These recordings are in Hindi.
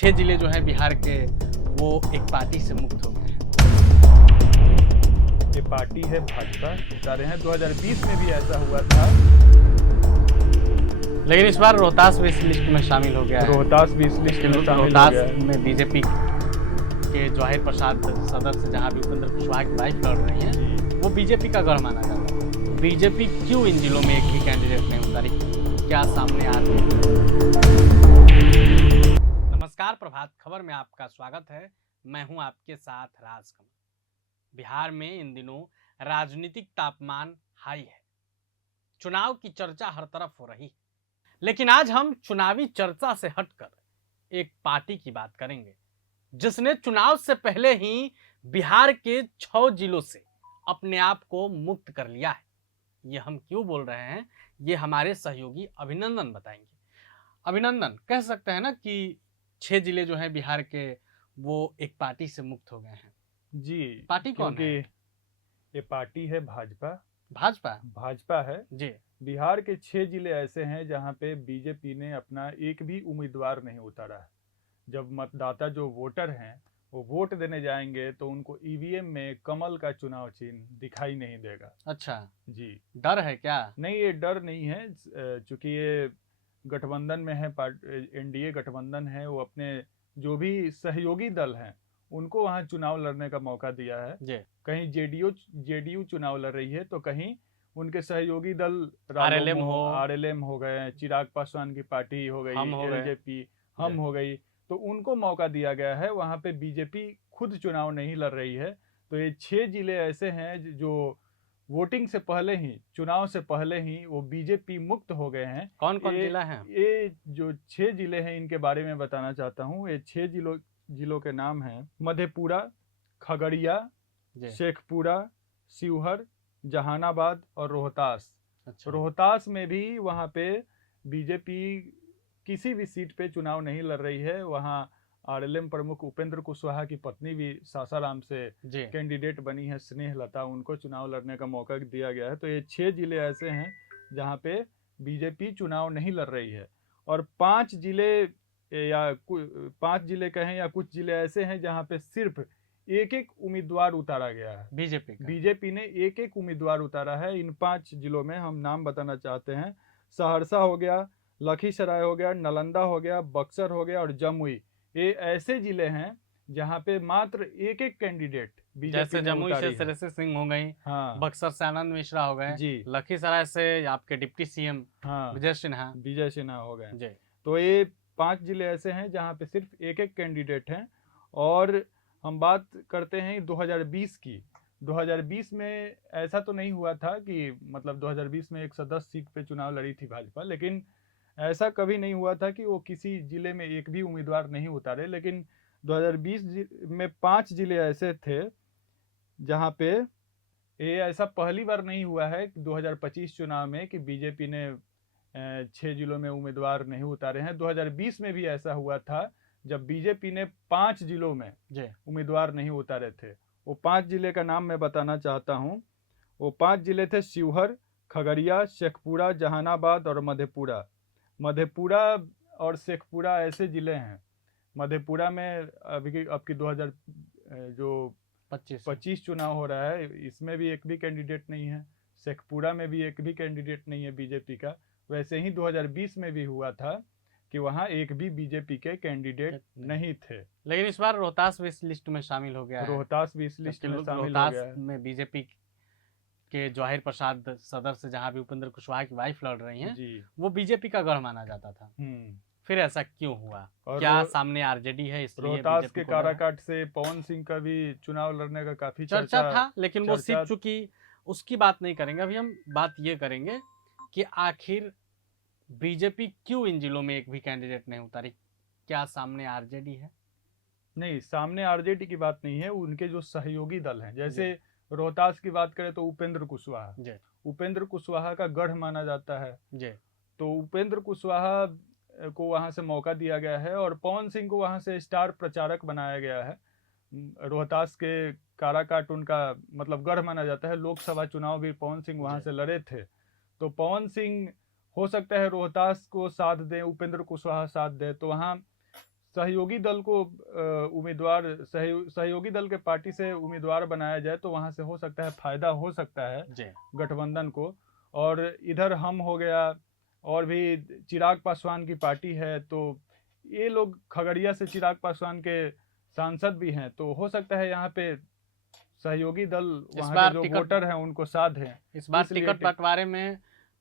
6 जिले जो हैं बिहार के वो एक पार्टी से मुक्त हो गए हैं। ये पार्टी है भाजपा, बता रहे हैं 2020 में भी ऐसा हुआ था। लेकिन इस बार रोहतास भी इस लिस्ट में शामिल हो गया है। रोहतास भी इस लिस्ट में शामिल हो रोहतास गया है। में बीजेपी के जवाहिर प्रसाद सदर से जहां भी उपेंद्र कुशवाहा की वाइफ लड़ रही हैं, वो बीजेपी का गढ़ माना जाता है। बीजेपी क्यों इन जिलों में एक भी कैंडिडेट नहीं उतारी, क्या सामने आ रही है? नमस्कार, प्रभात खबर में आपका स्वागत है। मैं हूं आपके साथ राजकमल। बिहार में इन दिनों राजनीतिक तापमान हाई है। चुनाव की चर्चा हर तरफ हो रही है, लेकिन आज हम चुनावी चर्चा से हटकर एक पार्टी की बात करेंगे जिसने चुनाव से पहले ही बिहार के 6 जिलों से अपने आप को मुक्त कर लिया है। ये हम क्यों बोल रहे हैं, ये हमारे सहयोगी अभिनंदन बताएंगे। अभिनंदन, कह सकते हैं ना कि 6 जिले जो हैं बिहार के वो एक पार्टी से मुक्त हो गए हैं। जी, पार्टी कौन है? ये पार्टी है भाजपा। भाजपा है जी। बिहार के 6 जिले ऐसे हैं जहां पे बीजेपी ने अपना एक भी उम्मीदवार नहीं उतारा है। जब मतदाता जो वोटर हैं वो वोट देने जाएंगे तो उनको ईवीएम में कमल का चुनाव चिन्ह दिखाई नहीं देगा। अच्छा, जी, डर है क्या? नहीं, ये डर नहीं है। चूंकि ये गठबंधन में है, एनडीए गठबंधन है, वो अपने जो भी सहयोगी दल हैं उनको वहां चुनाव लड़ने का मौका दिया है। जी। कहीं जेडीयू चुनाव लड़ रही है तो कहीं उनके सहयोगी दल आरएलएम हो गए, चिराग पासवान की पार्टी हो गई, एलजेपी हम हो गई, तो उनको मौका दिया गया है। वहां पे बीजेपी खुद चुनाव नहीं लड़ रही है। तो ये 6 जिले ऐसे हैं जो वोटिंग से पहले ही, चुनाव से पहले ही वो बीजेपी मुक्त हो गए हैं। कौन कौन जिला है? ये जो 6 जिले हैं इनके बारे में बताना चाहता हूँ। ये 6 जिलों के नाम हैं मधेपुरा, खगड़िया, शेखपुरा, शिवहर, जहानाबाद और रोहतास। अच्छा। रोहतास में भी वहां पे बीजेपी किसी भी सीट पे चुनाव नहीं लड़ रही है। वहां आरएलएम प्रमुख उपेंद्र कुशवाहा की पत्नी भी सासाराम से कैंडिडेट बनी है, स्नेहलता, उनको चुनाव लड़ने का मौका दिया गया है। तो ये 6 जिले ऐसे हैं जहां पे बीजेपी चुनाव नहीं लड़ रही है। और 5 जिले कहें या कुछ जिले ऐसे हैं जहां पे सिर्फ एक एक उम्मीदवार उतारा गया है। बीजेपी ने एक एक उम्मीदवार उतारा है। इन 5 जिलों में हम नाम बताना चाहते हैं। सहरसा हो गया, लखीसराय हो गया, नालंदा हो गया, बक्सर हो गया और जमुई। ये ऐसे जिले हैं जहां पे मात्र एक एक कैंडिडेट जैसे जमुई से श्रेयसी सिंह हो गई, हाँ, बक्सर से आनंद मिश्रा हो गए जी, लखीसराय से आपके डिप्टी सीएम हाँ, विजय सिन्हा हो गए जी। तो ये 5 जिले ऐसे हैं जहां पे सिर्फ एक एक कैंडिडेट हैं। और हम बात करते हैं 2020 की। 2020 में ऐसा तो नहीं हुआ था कि मतलब 2020 में 110 सीट पे चुनाव लड़ी थी भाजपा, लेकिन ऐसा कभी नहीं हुआ था कि वो किसी जिले में एक भी उम्मीदवार नहीं उतारे। लेकिन 2020 में 5 जिले ऐसे थे जहां पे ये ऐसा पहली बार नहीं हुआ है 2025 चुनाव में कि बीजेपी ने 6 जिलों में उम्मीदवार नहीं उतारे हैं। 2020 में भी ऐसा हुआ था जब बीजेपी ने 5 जिलों में उम्मीदवार नहीं उतारे थे। वो 5 जिले का नाम मैं बताना चाहता हूँ। वो 5 जिले थे शिवहर, खगड़िया, शेखपुरा, जहानाबाद और मधेपुरा और शेखपुरा ऐसे जिले हैं। मधेपुरा में अब की 2025 चुनाव हो रहा है, इसमें भी एक भी कैंडिडेट नहीं है। शेखपुरा में भी एक भी कैंडिडेट नहीं है बीजेपी का। वैसे ही 2020 में भी हुआ था कि वहां एक भी बीजेपी के कैंडिडेट नहीं थे। लेकिन इस बार रोहतास भी इस लिस्ट में शामिल हो गया है। रोहतास भी इस लिस्ट में शामिल हो गया है। में बीजेपी के जवाहिर प्रसाद सदर से जहां भी उपेंद्र कुशवाहा की वाइफ लड़ रही हैं जी, वो बीजेपी का गढ़ माना जाता था। फिर ऐसा क्यों हुआ? क्या सामने आरजेडी है इसलिए? रोहतास के काराकाट से पवन सिंह का भी चुनाव लड़ने का काफी चर्चा था, लेकिन वो सीट चुकी, उसकी बात नहीं करेंगे। अभी हम बात ये करेंगे कि आखिर बीजेपी क्यों इन जिलों में एक भी कैंडिडेट नहीं उतारी। क्या सामने आरजेडी है? नहीं, सामने आरजेडी की बात नहीं है। उनके जो सहयोगी दल हैं, जैसे रोहतास की बात करें तो उपेंद्र कुशवाहा का गढ़ माना जाता है जी। तो उपेंद्र कुशवाहा को वहां से मौका दिया गया है और पवन सिंह को वहां से स्टार प्रचारक बनाया गया है। रोहतास के काराकाट उनका मतलब गढ़ माना जाता है। लोकसभा चुनाव भी पवन सिंह वहां से लड़े थे। तो पवन सिंह हो सकता है रोहतास को साथ दे, उपेंद्र कुशवाहा साथ दे, तो वहां सहयोगी दल को उम्मीदवार सहयोगी दल के पार्टी से उम्मीदवार बनाया जाए तो वहां से हो सकता है फायदा हो सकता है जी गठबंधन को। और इधर हम हो गया और भी चिराग पासवान की पार्टी है, तो ये लोग खगड़िया से चिराग पासवान के सांसद भी हैं, तो हो सकता है यहाँ पे सहयोगी दल वहाँ के जो वोटर हैं उनको साथ हैं। इस बार टिकट बंटवारे में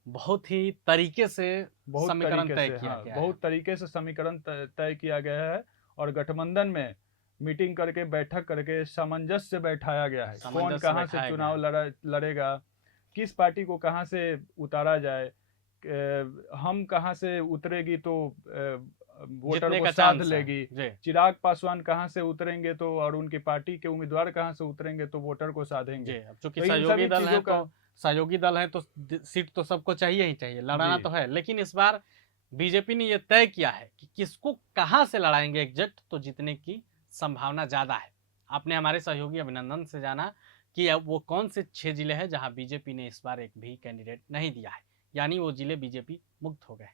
बहुत ही तरीके से समीकरण तय किया गया है। बहुत तरीके से समीकरण तय किया गया है और गठबंधन में मीटिंग करके बैठक करके सामंजस्य से बैठाया गया है कौन कहाँ से चुनाव लड़ेगा, किस पार्टी को कहाँ से उतारा जाए, हम कहाँ से उतरेगी तो वोटर को साथ लेगी, चिराग पासवान कहाँ से उतरेंगे तो और उनकी पार्टी के उम्मीदवार कहाँ से उतरेंगे तो वोटर को साधेंगे। अब चूंकि सहयोगी दल है तो सीट तो सबको चाहिए ही चाहिए, लड़ाना तो है, लेकिन इस बार बीजेपी ने यह तय किया है कि किसको कहां से लड़ाएंगे एग्जैक्ट, तो जीतने की संभावना ज्यादा है। आपने हमारे सहयोगी अभिनंदन से जाना कि अब वो कौन से 6 जिले हैं जहां बीजेपी ने इस बार एक भी कैंडिडेट नहीं दिया है, यानी वो जिले बीजेपी मुक्त हो गए।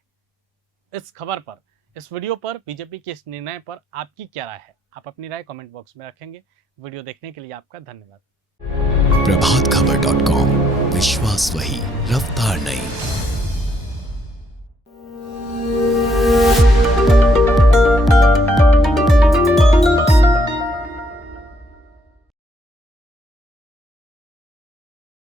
इस खबर पर, इस वीडियो पर, बीजेपी के इस निर्णय पर आपकी क्या राय है? आप अपनी राय कमेंट बॉक्स में रखेंगे। वीडियो देखने के लिए आपका धन्यवाद। प्रभातखबर.com, विश्वास वही, रफ्तार नहीं।